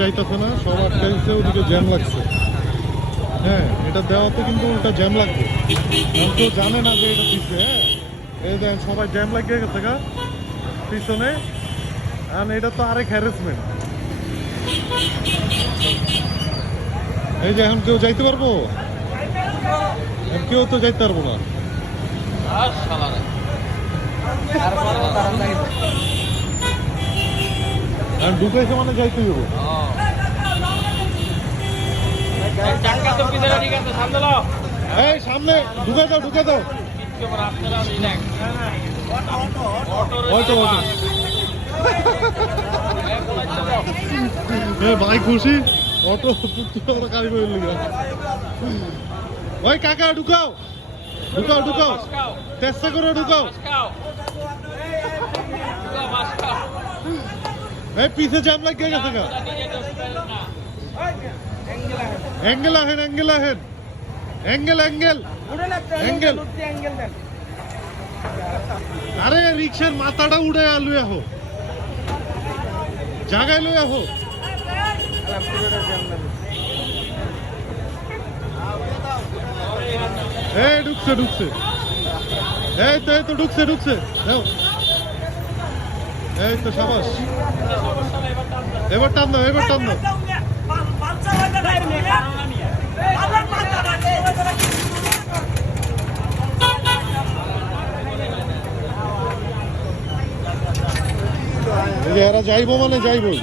যাইতেছে না, সব আটকাইছে, ওদিকে জ্যাম লাগছে। হ্যাঁ, এটা দেওয়াতে কিন্তু ওটা জ্যাম লাগবে, কারণ কেউ জানে না যে এটা দিচ্ছে। হ্যাঁ, এই দেখেন সবাই জ্যাম লাগিয়ে গেছে গা পিছনে, আর এটা তো আরেক হ্যারাসমেন্ট। এই যে এখন কেউ যাইতে পারবো? কেউ তো যাইতে পারবো না। ঢুকাইছে মানে যাইতে হইব। এই সামনে ঢুকে দাও, ঢুকে দাও। ভাই খুশি, অটো গাড়ি করে লিগা। ওই কাকা ঢুকাও, ঢুকাও ঢুকাও, চেষ্টা করো ঢুকাও। এই পিছে জ্যাম লাগিয়ে গেছে গা। অ্যাঙ্গেল আহেন, অ্যাঙ্গেল আহেন, অ্যাঙ্গেল অ্যাঙ্গেল অ্যাঙ্গেল। আরে রিক্সার মাথাটা উড়ে লুয়ে আহো, জায়গায় লুয়ে আহো। এই ঢুকছে ঢুকছে, এই তো ঢুকছে ঢুকছে। এই তো সাবাস, এবার টান দাও, এবার টান দাও। এরা যাইবো মানে যাইবই।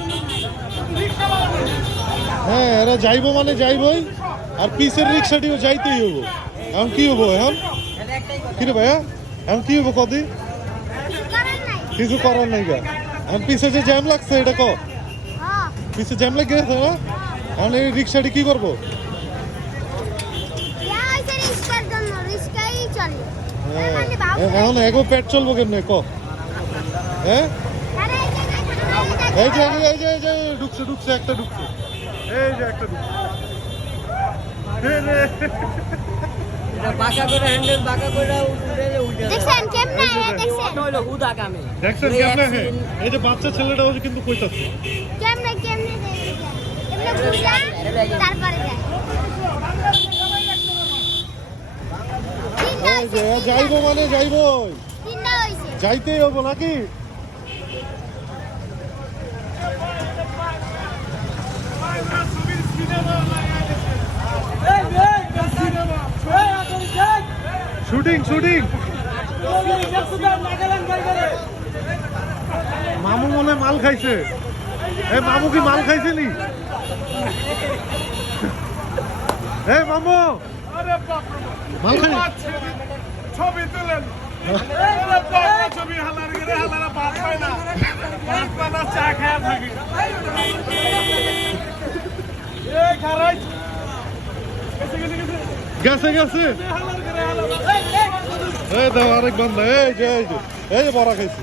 হ্যাঁ, এরা যাইবো মানে যাইবই, আর পিসের রিক্সাটিও যাইতেই হবো। এখন কি হবো? এখন কি রে ভাইয়া, এখন কি হবো? কদি কিছু করার নাই গা। এখন পিছে যে জ্যাম লাগছে এটা ক, পিছে জ্যাম লেগে গেছে না? এখন এই রিক্সাটি কি করবো? এখন এগো পেট চলবো কেমনে ক? হ্যাঁ, এই যে এই যে এই যে ঢুকছে ঢুকছে, একটা ঢুকছে, এই যে একটা ঢুকছে। এই যে বাচ্চা ছেলেটাও কিন্তু কইতাছে যাইবো মানে যাইবো, যাইতেই হবো নাকি? Shooting shooting. মামু মনে মাল খাইছে। এই মামু কি মাল খাইছে নি? এই মামু মাল খাইছে? ছবি তুলেন, ছবি হালার গেলে হালারা ভাত পায় না, ভাত পায় না, চা খায় থাকে। গেছে গেছে, এই দাও আরেক বান্ধা। এই যে এই যে এই যে বড়া খাইছি।